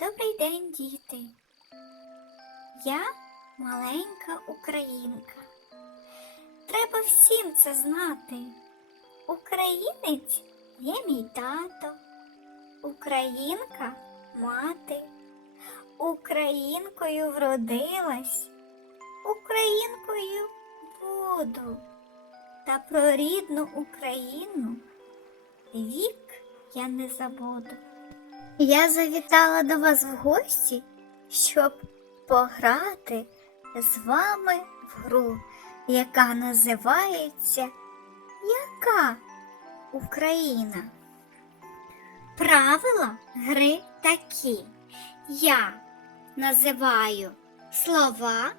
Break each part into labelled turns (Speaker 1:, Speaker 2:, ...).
Speaker 1: Добрий день, діти. Я маленька українка. Треба всім це знати. Українець є мій тато, українка мати. Українкою вродилась, українкою буду. Та про рідну Україну вік я не забуду. Я завітала до вас в гості, щоб пограти з вами в гру, яка називається Яка Україна? Правила гри такі. Я називаю слова,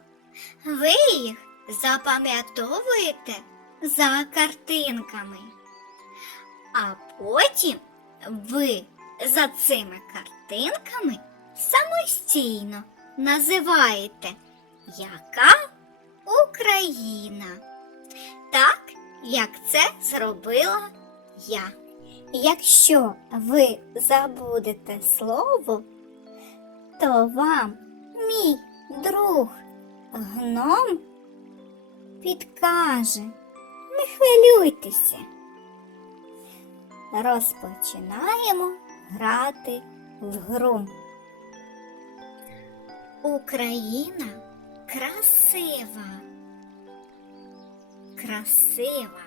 Speaker 1: ви їх запам'ятовуєте за картинками. А потім ви за цими картинками самостійно називаєте Яка Україна? Так, як це зробила я. Якщо ви забудете слово, то вам мій друг гном підкаже. Не хвилюйтеся. Розпочинаємо грати в гру. Україна красива. Красива.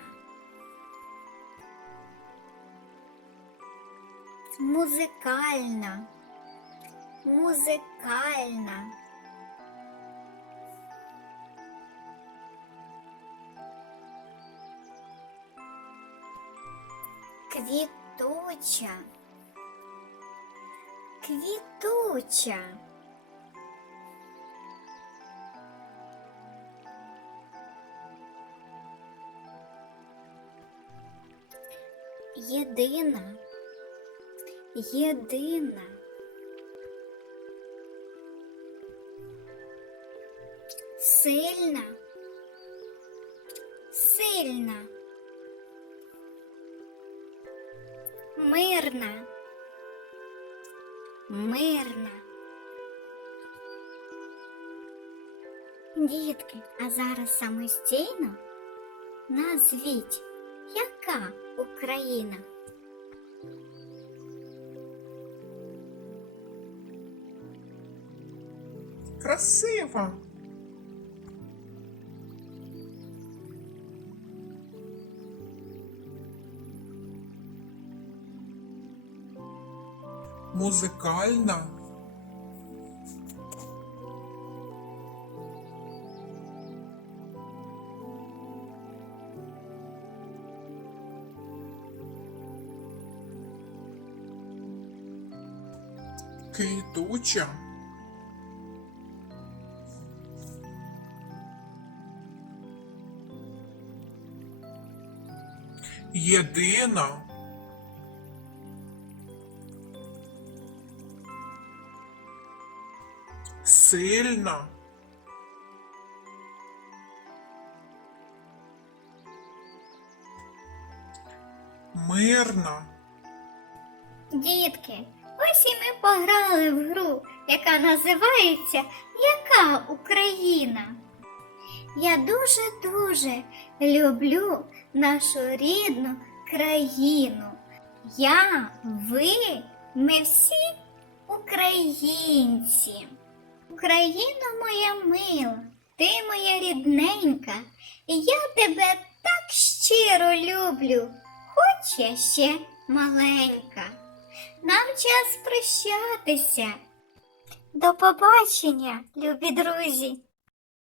Speaker 1: Музикальна. Музикальна. Квітуча. Квітуча. Єдина. Єдина. Сильна. Сильна. Мирна. Мирна. Дітки, а зараз самостійно назвіть, яка Україна?
Speaker 2: Красиво. Музикальна. Квітуча. Єдина. Сильна. Мирна.
Speaker 1: Дітки, ось і ми пограли в гру, яка називається Яка Україна? Я дуже-дуже люблю нашу рідну країну. Я, ви, ми всі українці. Україна моя мила, ти моя рідненька, і я тебе так щиро люблю, хоч я ще маленька. Нам час прощатися. До побачення, любі друзі!